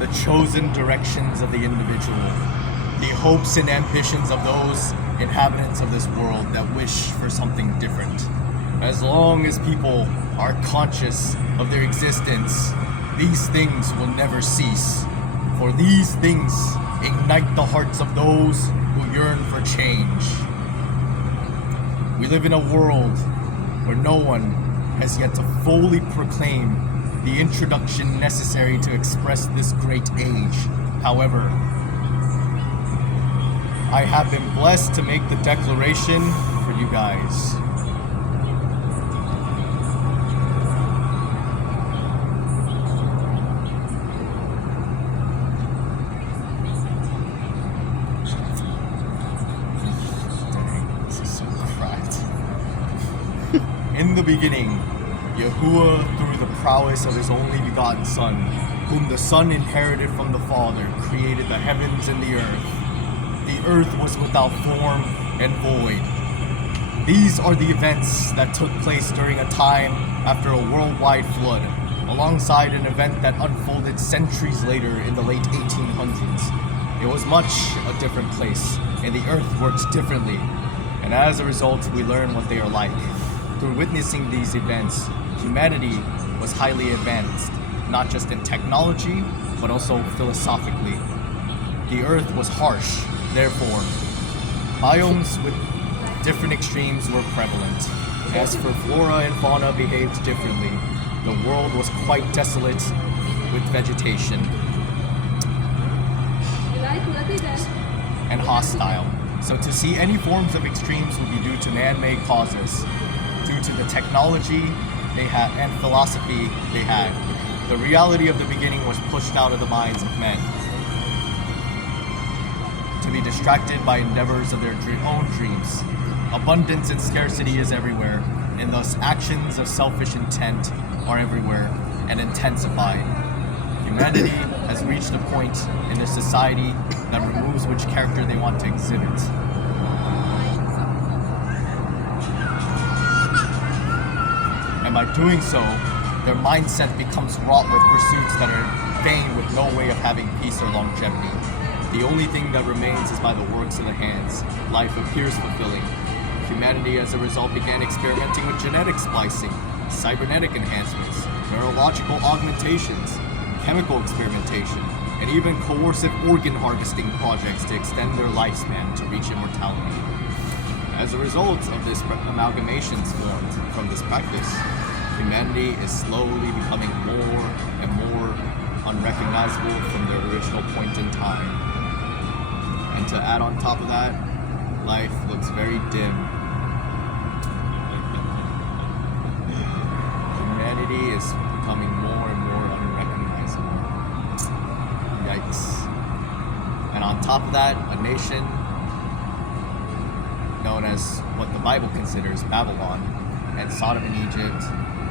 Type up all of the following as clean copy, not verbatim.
the chosen directions of the individual, the hopes and ambitions of those inhabitants of this world that wish for something different. As long as people are conscious of their existence, these things will never cease, for these things ignite the hearts of those who yearn for change. We live in a world where no one has yet to fully proclaim the introduction necessary to express this great age. However, I have been blessed to make the declaration for you guys. Dang, this is so cracked. In the beginning, Yahuwah, through the prowess of his only begotten Son, whom the Son inherited from the Father, created the heavens and the earth. The earth was without form and void. These are the events that took place during a time after a worldwide flood, alongside an event that unfolded centuries later in the late 1800s. It was much a different place, and the earth worked differently, and as a result, we learn what they are like. Through witnessing these events, humanity was highly advanced, not just in technology, but also philosophically. The earth was harsh, therefore, biomes with different extremes were prevalent. As for flora and fauna behaved differently, the world was quite desolate with vegetation and hostile. So to see any forms of extremes would be due to man-made causes, due to the technology they had and philosophy they had. The reality of the beginning was pushed out of the minds of men to be distracted by endeavors of their own dreams. Abundance and scarcity is everywhere, and thus actions of selfish intent are everywhere and intensified. Humanity has reached a point in their society that removes which character they want to exhibit. And by doing so, their mindset becomes wrought with pursuits that are vain with no way of having peace or longevity. The only thing that remains is by the works of the hands. Life appears fulfilling. Humanity, as a result, began experimenting with genetic splicing, cybernetic enhancements, neurological augmentations, chemical experimentation, and even coercive organ harvesting projects to extend their lifespan to reach immortality. As a result of this amalgamations formed from this practice, humanity is slowly becoming more and more unrecognizable from their original point in time. And to add on top of that, life looks very dim. Humanity is becoming more and more unrecognizable. Yikes. And on top of that, a nation known as what the Bible considers Babylon, and Sodom and Egypt,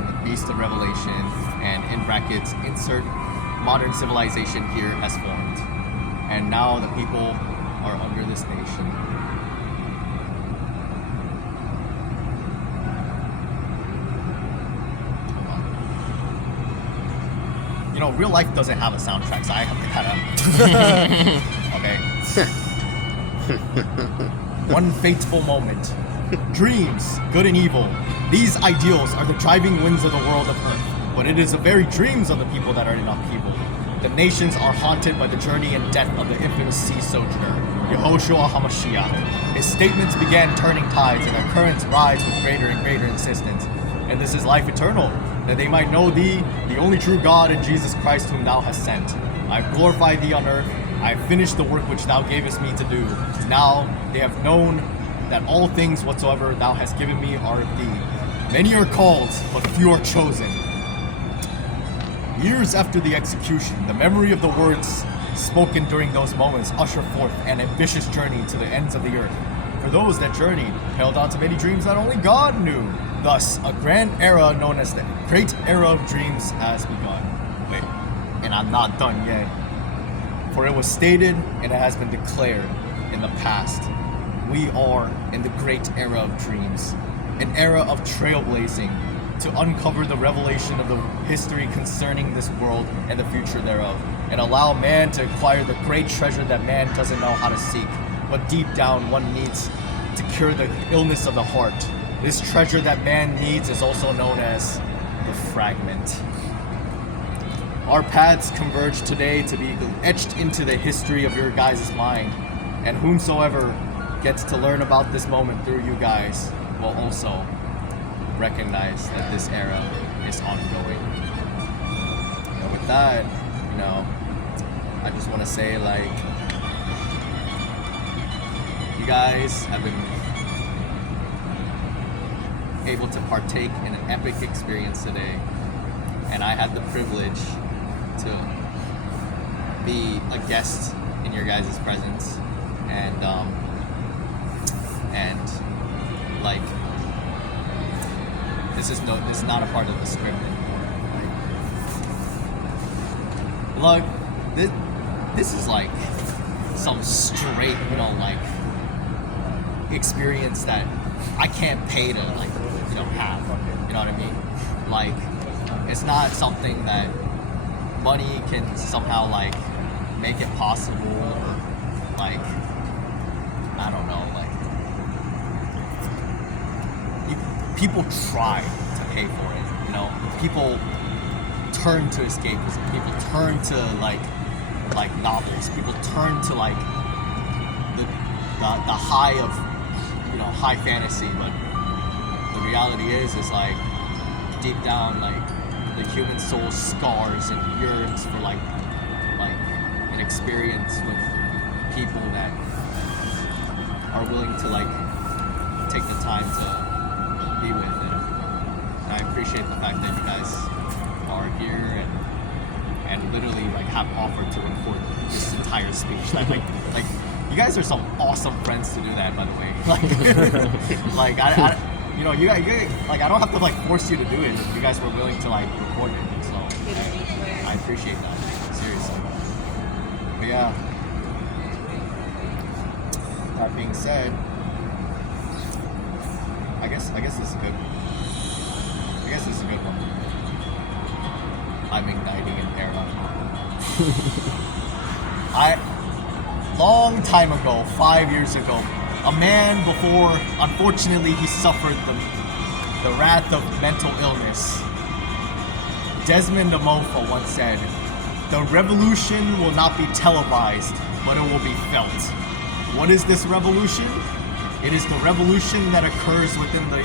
the beast of Revelation, and in brackets, insert modern civilization here has formed. And now the people are under this nation. You know, real life doesn't have a soundtrack, so I have to Okay. One fateful moment. Dreams, good and evil. These ideals are the driving winds of the world of Earth, but it is the very dreams of the people that are in upheaval. The nations are haunted by the journey and death of the infamous sea sojourner, Yehoshua HaMashiach. His statements began turning tides, and their currents rise with greater and greater insistence. And this is life eternal, that they might know thee, the only true God, and Jesus Christ whom thou hast sent. I have glorified thee on earth. I have finished the work which thou gavest me to do. Now they have known that all things whatsoever thou hast given me are of thee. Many are called, but few are chosen. Years after the execution, the memory of the words spoken during those moments usher forth an ambitious journey to the ends of the earth. For those that journeyed held on to many dreams that only God knew. Thus, a grand era known as the Great Era of Dreams has begun. Wait, and I'm not done yet. For it was stated and it has been declared in the past. We are in the Great Era of Dreams, an era of trailblazing, to uncover the revelation of the history concerning this world and the future thereof. and allow man to acquire the great treasure that man doesn't know how to seek, but deep down one needs to cure the illness of the heart. This treasure that man needs is also known as the fragment. Our paths converge today to be etched into the history of your guys' mind, and whomsoever gets to learn about this moment through you guys will also recognize that this era is ongoing. And with that, I just want to say, like, you guys have been able to partake in an epic experience today, and I had the privilege to be a guest in your guys' presence, and like, this is not a part of the script anymore. Like, look, this is like some straight, like, experience that I can't pay to, like, have. You know what I mean? Like, it's not something that money can somehow, like, make it possible, or, like, I don't know, like, people try to pay for it, people turn to escapism, people turn to, like novels, people turn to, like, the high of, high fantasy, but the reality is like, deep down, like, the human soul scars and yearns for, like an experience with people that are willing to, like, take the time to be with it. And I appreciate the fact that you guys are here and literally, like, have offered to record this entire speech. Like you guys are some awesome friends to do that, by the way. Like, I you guys, like, I don't have to, like, force you to do it. You guys were willing to, like, record it, so I appreciate that, seriously. But yeah, that being said, I guess this is good. I guess this is a good one. I'm igniting an era. Long time ago, 5 years ago, a man before, unfortunately, he suffered the wrath of mental illness. Desmond Amofa once said, "The revolution will not be televised, but it will be felt." What is this revolution? It is the revolution that occurs within the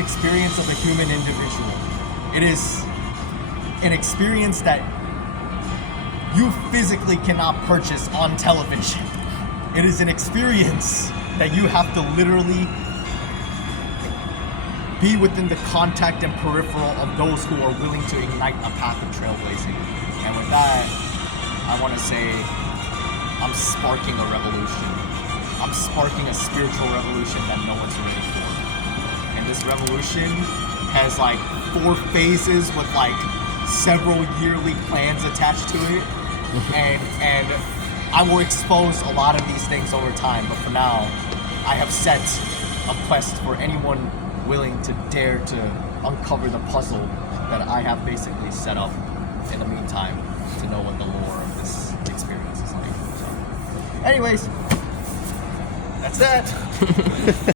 experience of the human individual. It is an experience that you physically cannot purchase on television. It is an experience that you have to literally be within the contact and peripheral of those who are willing to ignite a path of trailblazing. And with that, I want to say, I'm sparking a revolution. I'm sparking a spiritual revolution that no one's ready for. And this revolution has, like, 4 phases with, like, several yearly plans attached to it. And I will expose a lot of these things over time, but for now, I have set a quest for anyone willing to dare to uncover the puzzle that I have basically set up in the meantime to know what the lore of this experience is like. So, anyways, that's that.